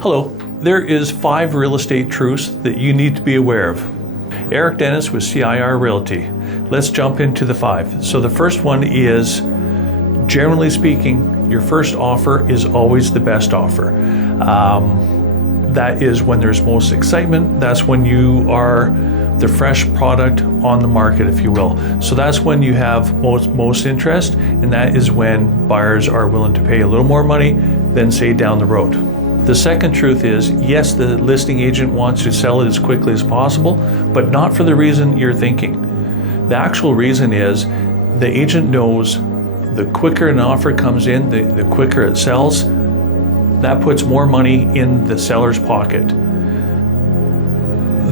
Hello, there is 5 real estate truths that you need to be aware of. Eric Dennis with CIR Realty. Let's jump into the 5. So the first one is, generally speaking, your first offer is always the best offer. That is when there's most excitement. That's when you are the fresh product on the market, if you will. So that's when you have most interest, and that is when buyers are willing to pay a little more money than, say, down the road. The second truth is, yes, the listing agent wants to sell it as quickly as possible, but not for the reason you're thinking. The actual reason is the agent knows the quicker an offer comes in, the quicker it sells. That puts more money in the seller's pocket.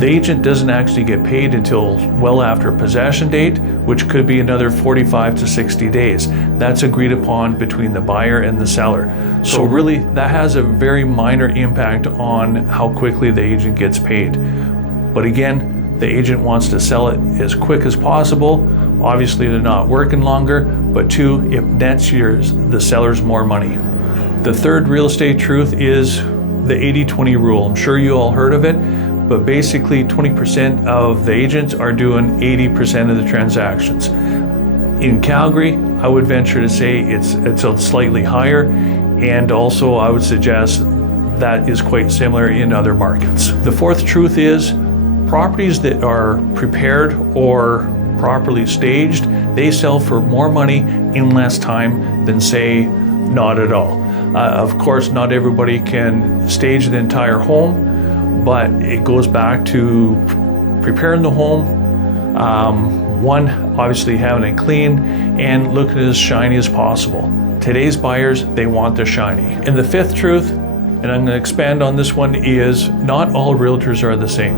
The agent doesn't actually get paid until well after possession date, which could be another 45 to 60 days. That's agreed upon between the buyer and the seller. So really, that has a very minor impact on how quickly the agent gets paid. But again, the agent wants to sell it as quick as possible. Obviously, they're not working longer, but 2, it nets the sellers more money. The third real estate truth is the 80-20 rule. I'm sure you all heard of it. But basically 20% of the agents are doing 80% of the transactions. In Calgary, I would venture to say it's slightly higher, and also I would suggest that is quite similar in other markets. The fourth truth is, properties that are prepared or properly staged, they sell for more money in less time than, say, not at all. Of course, not everybody can stage the entire home, but it goes back to preparing the home, one, obviously having it clean, and looking as shiny as possible. Today's buyers, they want their shiny. And the fifth truth, and I'm going to expand on this one, is not all realtors are the same.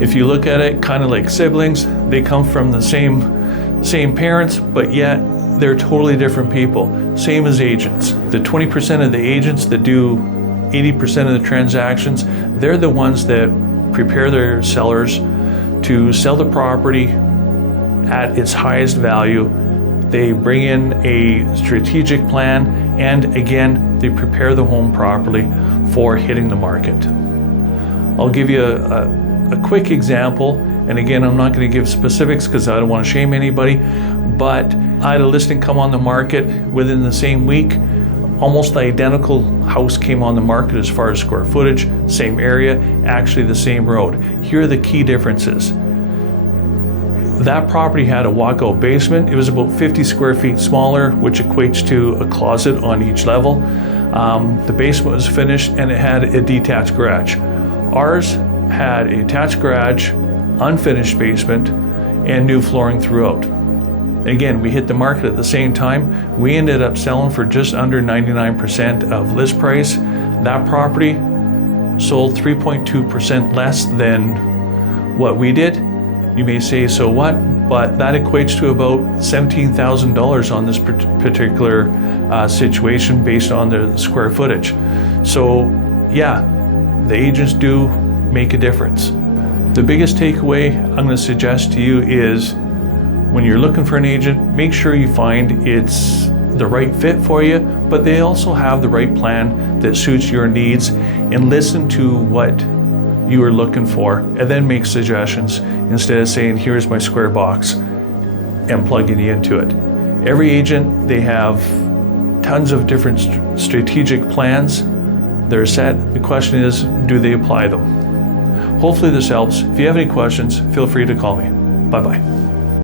If you look at it kind of like siblings, they come from the same parents, but yet they're totally different people. Same as agents. The 20% of the agents that do 80% of the transactions, they're the ones that prepare their sellers to sell the property at its highest value. They bring in a strategic plan, and again, they prepare the home properly for hitting the market. I'll give you a quick example, and again, I'm not going to give specifics because I don't want to shame anybody, but I had a listing come on the market within the same week. Almost the identical house came on the market as far as square footage, same area, actually the same road. Here are the key differences. That property had a walkout basement. It was about 50 square feet smaller, which equates to a closet on each level. The basement was finished and it had a detached garage. Ours had a attached garage, unfinished basement, and new flooring throughout. Again, we hit the market at the same time. We ended up selling for just under 99% of list price. That property sold 3.2% less than what we did. You may say, so what? But that equates to about $17,000 on this particular situation based on the square footage. So yeah, the agents do make a difference. The biggest takeaway I'm going to suggest to you is, when you're looking for an agent, make sure you find it's the right fit for you, but they also have the right plan that suits your needs, and listen to what you are looking for and then make suggestions instead of saying, here's my square box and plugging you into it. Every agent, they have tons of different strategic plans. They're set. The question is, do they apply them? Hopefully this helps. If you have any questions, feel free to call me. Bye-bye.